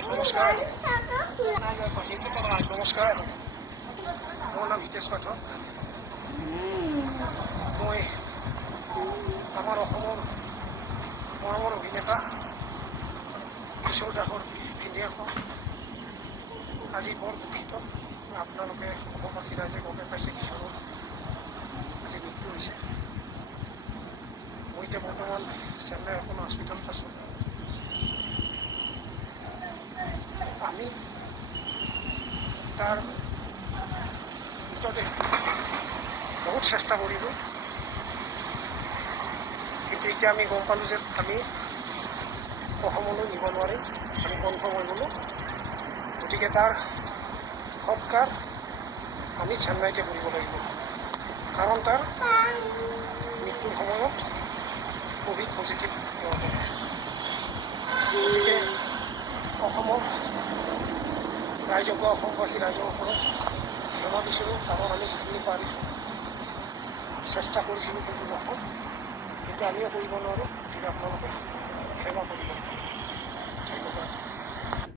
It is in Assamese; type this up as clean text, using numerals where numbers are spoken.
নমস্কাৰ নমস্কাৰ মোৰ নাম হিতেশ পাঠক মই আমাৰ অসমৰ মৰমৰ অভিনেতা কিশোৰ দাসৰ ভিনিয়েক আজি বৰ দুখিত আপোনালোকে অসমবাসী ৰাইজে গমে পাইছে কিশোৰৰ আজি মৃত্যু হৈছে মই এতিয়া বৰ্তমান চেন্নাই এখন হস্পিটেলত আছোঁ আমি তাৰ মৃতদেহ বহুত চেষ্টা কৰিলোঁ কিন্তু এতিয়া আমি গম পালোঁ যে আমি অসমলৈ নিব নোৱাৰিম আমি কনফাৰ্ম হৈ গ'লোঁ গতিকে তাৰ সৎকাৰ আমি চেন্নাইতে কৰিব লাগিব কাৰণ তাৰ মৃত্যুৰ সময়ত ক'ভিড পজিটিভ গতিকে অসমৰ ৰাইজক বা অসমবাসী ৰাইজৰ ওপৰত ক্ষমা দিছিলোঁ কাৰণ আমি যিখিনি পাৰিছোঁ চেষ্টা কৰিছিলোঁ কিন্তু নহ'ল সেইটো আমিও কৰিব নোৱাৰোঁ